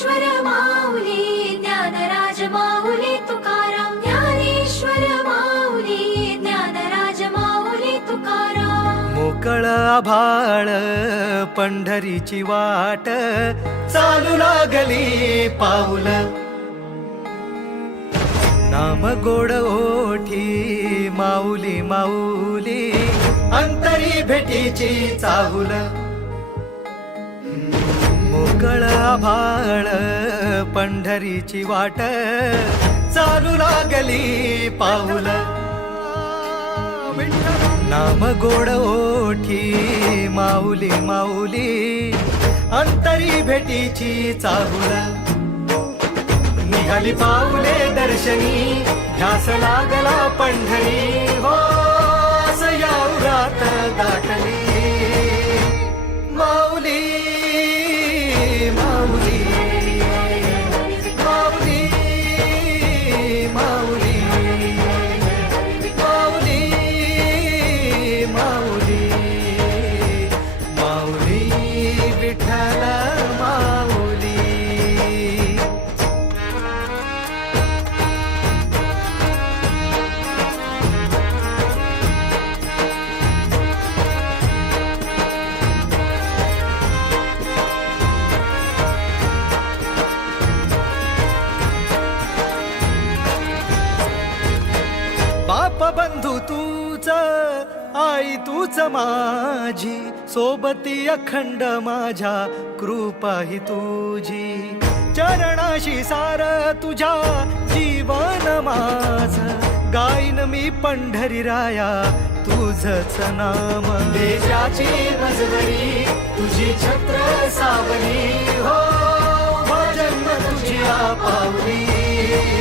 ज्ञानेश्वर माऊली ज्ञानराज माऊली तुकाराम ज्ञानेश्वर माऊली ज्ञानराज माऊली तुकाराम मोकळ आभाळ पंढरीची वाट चालू लागली पाऊल नाम गोड ओठी माऊली माऊली अंतरी भेटीची चाहुल मोकळ आभाळ पंढरीची वाट चालू लागली पाऊल नाम गोड ओठी माऊली माऊली अंतरी भेटीची चाहुल निघाली पाऊले दर्शनी ध्यास लागला पंढरी हो सयाउरात दाटली माऊली माऊली माऊली माऊली माऊली माऊली माऊली विठ्ठल माऊली बाप बंधू तूच आई तूच माझी सोबती अखंड माझ्या कृपा ही तुझी चरणाशी सार तुझ्या जीवन माझ गाईन मी पंढरी राया तुझच नाम देशाची मजवरी तुझी छत्र सावली हो जन्म तुझी पावली